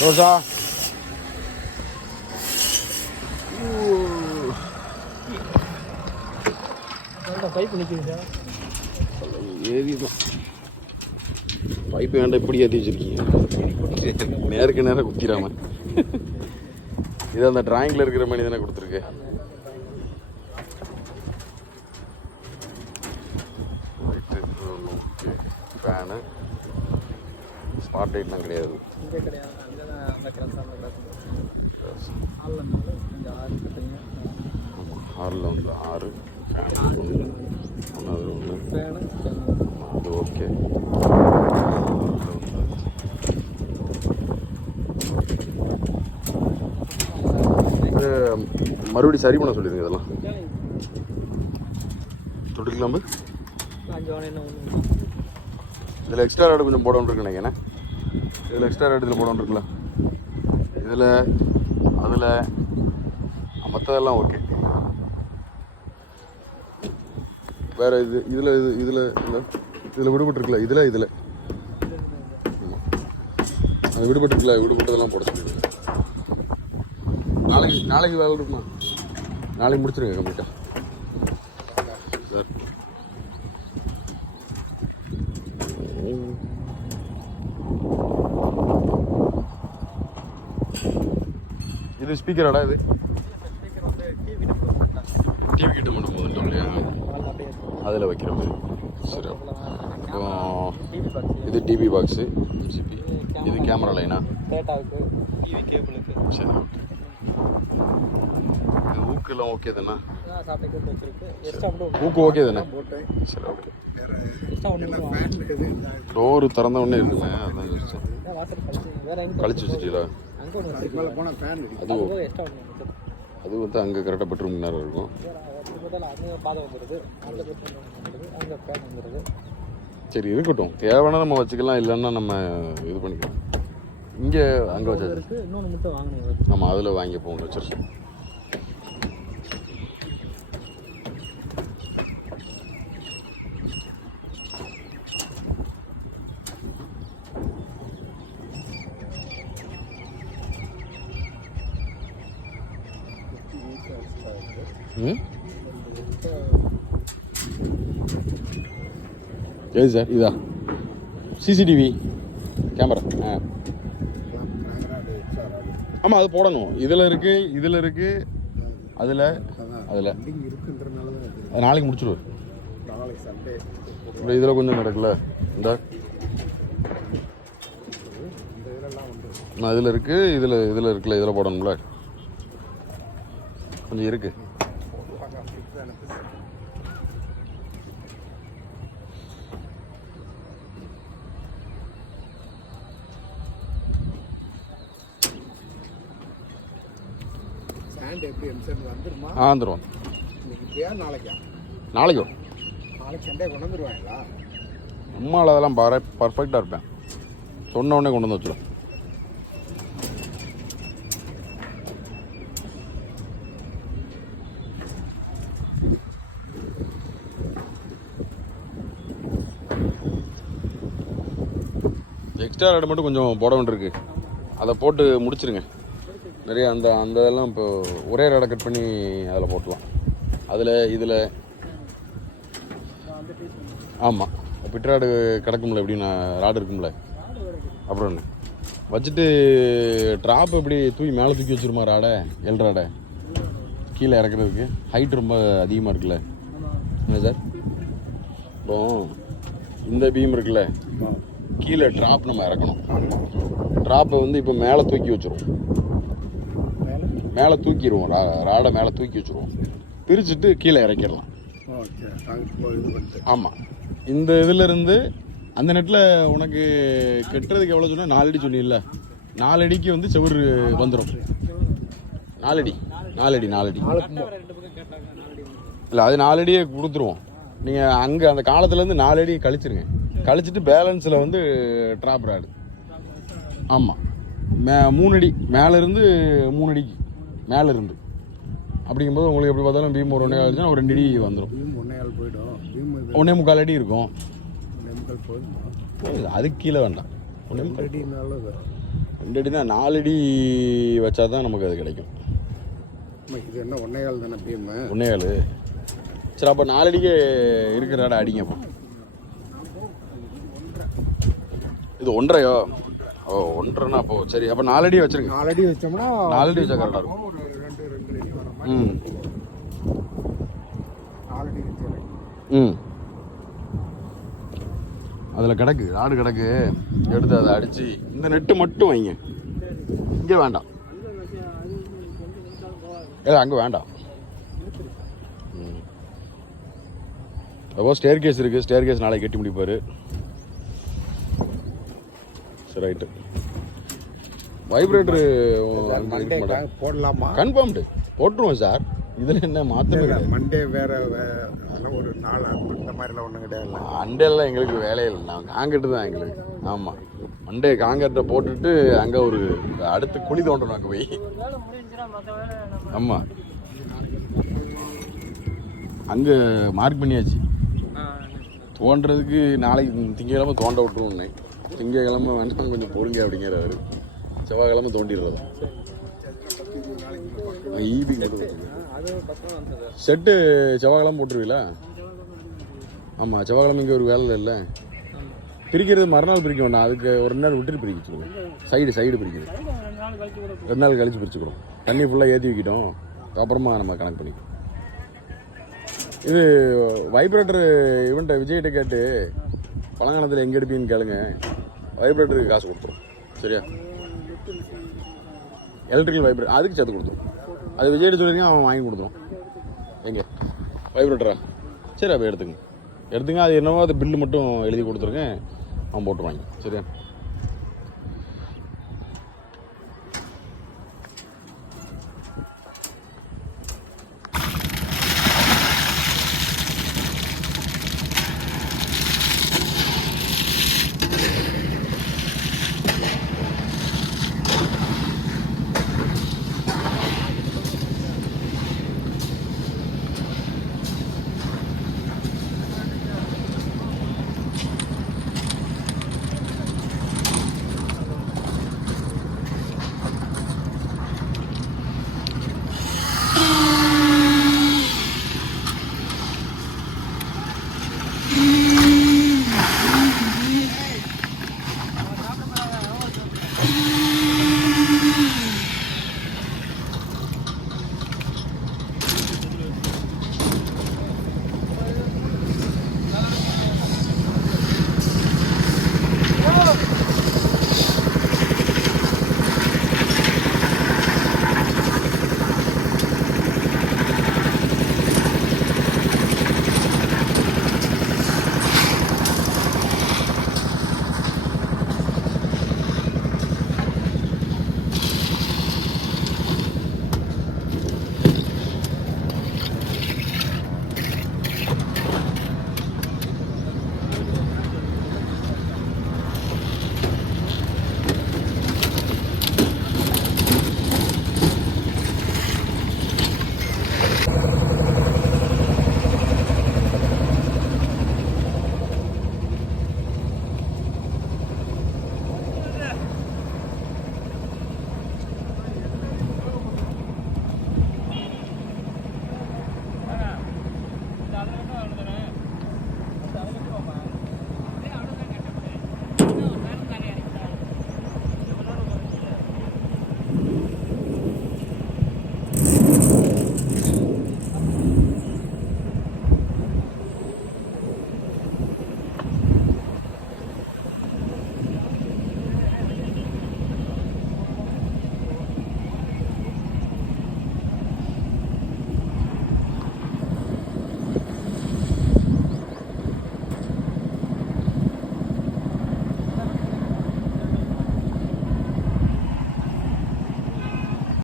ரோசா pipe நிற்குது sir ஏறி தான் பைப்பு வேண்டாம் இப்படி ஏற்றி வச்சிருக்கீங்க? நேருக்கு நேரம் குத்திராம இது அந்த டிராயிங்கில் இருக்கிற மாதிரி தானே கொடுத்துருக்கு. ஃபேனு ஸ்பாட் லைட்லாம் கிடையாது. இங்கே கிடையாது. அங்கே அந்த ஹாலில் கொஞ்சம் ஆறு. கட்டுங்க ஆமாம் ஆறில் வந்து ஆறு ஒன்று ஒன்று அது ஓகே. மறுபடியும் சரி பண்ண சொல்லிடுங்க இதெல்லாம். தொட்டுக்கலாம்? இதில் எக்ஸ்ட்ரா ரேட் கொஞ்சம் போடணும் இருக்கு நினைக்கிறேன். இதில் எக்ஸ்ட்ரா ரேட் இதில் போடணும் இருக்குல்ல? இதில் அதில் மற்றதெல்லாம் ஓகே வேறு இது இதில் இது இதில் இதில் இதில் விடுபட்டுருக்குல்ல இதில் இதில். அது விடுபட்டுருக்குல்ல விடுபட்டதெல்லாம் போட சொல்லிடுங்க. நாளைக்கு நாளைக்கு வேலை இருக்குமா? நாளைக்கு முடிச்சிருங்க கம்ப்ளீட்டாக சார் இது ஸ்பீக்கராடா இது. ஸ்பீக்கர் வந்து டிவி கிட்ட மட்டும் போதும் இல்லையா? அதில் அப்படியே இருக்கும் அதில் வைக்கிற மாதிரி சரி பாக்ஸ் இது டிவி பாக்ஸு எம்சிபி இது கேமரா லைனா? டிவி கேபிளுக்கு. சரி ஓகே. இது ஊக்கெல்லாம் ஓகே தானே? ஊக்கு ஓகே தானே? சரி ஓகே. டோரு திறந்த உடனே இருக்குமே அதான் கழிச்சு வச்சுட்டீங்களா? அது வந்து அங்கே கரெக்டாக பெட்ரூம் நேரம் இருக்கும். சரி இருக்கட்டும். தேவைன்னா நம்ம வச்சுக்கலாம் இல்லைன்னா நம்ம இது பண்ணிக்கலாம். இங்கே அங்கே இருக்கு. இன்னொன்று மட்டும் வாங்கினேன். நம்ம அதில் வாங்கி போகணும் வச்சிருக்கோம் ம் எது சார் இதா சிசிடிவி கேமரா ஆ ஆமாம் அது போடணும். இதில் இருக்கு இதில் இருக்கு. அதில். அதில். அது நாளைக்கு சண்டே இப்போ இதில் கொஞ்சம் நடக்கல. இந்த. இதில் இருக்கு இதில் இதில் இருக்குல்ல இதில் போடணும்ல. கொஞ்சம் இருக்கு. சாண்ட் எப்படி எம்சன் வந்துருமா? ஆ வந்துடுவோம் இன்னைக்கு இப்பயா நாளைக்கா? நாளைக்கு. வரும் நாளைக்கு சண்டே கொண்டு வந்துருவாங்களா? அம்மாவில் அதெல்லாம் பர பர்ஃபெக்டாக இருப்பேன். சொன்ன உடனே கொண்டு வந்து வச்சிடும் எக்ஸ்ட்ரா ரேட் மட்டும் கொஞ்சம் போட வேண்டியிருக்கு. அதை போட்டு முடிச்சிருங்க. நிறைய அந்த அந்த இதெல்லாம் இப்போ ஒரே ரேடை கட் பண்ணி அதில் போட்டலாம். அதில் இதில். ஆமாம் பிட்ராடு கிடக்கும்ல நான் ராடு இருக்கும்ல அப்புறம் வச்சுட்டு ட்ராப் எப்படி தூக்கி மேலே தூக்கி வச்சுருமா ராடை? எல் ராடை? கீழே இறக்குறதுக்கு ஹைட் ரொம்ப அதிகமாக இருக்குல்ல. என்ன சார்? இப்போ இந்த பீம் இருக்குல்ல. கீழே ட்ராப் நம்ம இறக்கணும். ட்ராப்பை வந்து இப்போ மேலே தூக்கி வச்சுருவோம் மேலே தூக்கிடுவோம் ரா ராடை மேலே தூக்கி வச்சிருவோம். பிரிச்சுட்டு கீழே இறக்கிடலாம். ஆமாம் இந்த இதுல இருந்து அந்த நெட்டில் உனக்கு கட்டுறதுக்கு எவ்வளோ சொன்னா நாலு அடி சொன்னில்ல? நாலு அடிக்கு வந்து செவுரு வந்துடும் நாலடி நாலடி நாலடி நாலடி இல்லை அது நாலடியே கொடுத்துருவோம். நீங்கள் அங்கே அந்த காலத்துலேருந்து நாலு அடியை கழிச்சிருங்க. கழிச்சிட்டு பேலன்ஸில் வந்து ட்ராப் ராடு ஆமாம் மே மூணு அடி. மேலே இருந்து மூணு அடிக்கு. மேலே இருந்து அப்படிங்கும்போது உங்களுக்கு எப்படி பார்த்தாலும் பீம் ஒரு ஒன்றே ஆச்சுன்னா ஒரு ரெண்டு அடி வந்துடும் பீம் ஒன்றையால் போயிடும். பீம் இது ஒன்றே முக்கால் அடி இருக்கும். போயிடுமா அதுக்கு கீழே வேண்டாம். ஒன்றே முக்கால் ரெடினாலும் இது ரெண்டு அடி தான். நாலு அடி வச்சா தான் நமக்கு அது கிடைக்கும். இது என்ன ஒன்னே கால் தானே பீமு? ஒன்னே ஏழு சரி அப்போ நாலு அடிக்கு இருக்கிற இடம் அடிங்க அப்போ. இது ஒன்றரையோ? ஓ ஒன்றரைனா அப்போ சரி அப்போ நாலு அடி வச்சிருங்க. நாலு அடி வச்சோம்னா நாலு அடி வச்சா கரெக்டாக இருக்கும் ஒரு ரெண்டு ரெண்டு அடி வர மாதிரி ம். அதில் கிடக்கு ஆடு கிடக்கு. எடுத்து அதை அடித்து இந்த நெட்டு மட்டும் வைங்க. இங்கே வேண்டாம். ஏ அங்கே வேண்டாம். ம். அப்போ ஸ்டேர் கேஸ் இருக்குது ஸ்டேர் கேஸ் நாளைக்கு கட்டி முடிப்பார். சரி ரைட்டு வைப்ரேட்டரு போடலாமா? கன்ஃபார்ம்டு போட்டுருவோம் சார். இதில் என்ன மாற்றமே கிடையாது. மண்டே வேற அதெல்லாம் ஒரு நாலு இந்த மாதிரிலாம் ஒன்றும் கிடையாது அண்டையெல்லாம் எங்களுக்கு வேலையே இல்லை. நான் காங்கிரட்டு தான் எங்களுக்கு. ஆமாம் மண்டே காங்கிரட்டை போட்டுட்டு அங்கே ஒரு அடுத்து குழி தோண்டணும் அங்கே போய். ஆமாம் அங்கே மார்க் பண்ணியாச்சு. தோண்டுறதுக்கு நாளைக்கு திங்கக்கிழமை தோண்ட விட்டுருவோம்னே திங்கக்கிழமை வேண்டாம் கொஞ்சம் பொறுங்க அப்படிங்கிறாரு. செவ்வாய்க்கிழமை தோண்டிடுறதா. ஈபி செட்டு செவ்வாய்க்கிழமை போட்டுருவீங்களா? ஆமாம் செவ்வாய்க்கிழமை இங்கே ஒரு வேலை இல்லை. பிரிக்கிறது மறுநாள் பிரிக்க வேண்டாம். அதுக்கு ஒரு ரெண்டு நாள் விட்டுட்டு பிரிக்க சொல்லுங்க. சைடு சைடு பிரிக்கிறது. ரெண்டு நாள் கழிச்சு பிரிச்சுக்கிறோம். தண்ணி ஃபுல்லாக ஏற்றி வைக்கிட்டோம். அப்புறமா நம்ம கனெக்ட் பண்ணிக்கிறோம் இது வைப்ரேட்டர் இவன்ட்ட விஜய்கிட்ட கேட்டு பழங்காலத்தில் எங்கே எடுப்பீங்கன்னு கேளுங்க. வைப்ரேட்டருக்கு காசு கொடுத்துரும். சரியா? எலக்ட்ரிக்கல் வைப்ரேட் அதுக்கு சேர்த்து கொடுத்தோம். அது விஜய்கிட்ட சொல்லிருங்க அவன் வாங்கி கொடுத்துரும் எங்கே? வைப்ரேட்டரா சரி அப்போ எடுத்துங்க எடுத்துங்க அது என்னவோ அது பில்லு மட்டும் எழுதி கொடுத்துருங்க அவன் போட்டுருவாங்க. சரியா?